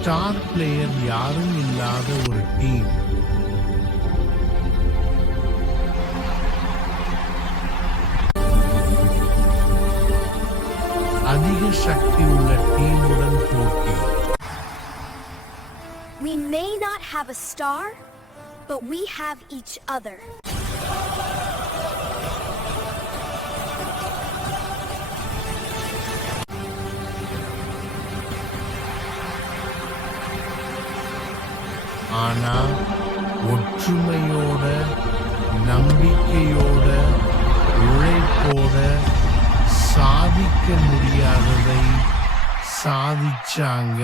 Star player யாரும் இல்லாத ஒரு டீம். அதிக சக்தி உள்ள டீமுடன் போட்டி. We may not have a star, but we have each other. ஆனா ஒற்றுமையோட, நம்பிக்கையோட, உழைப்போட சாதிக்க முடியாததை சாதிச்சாங்க.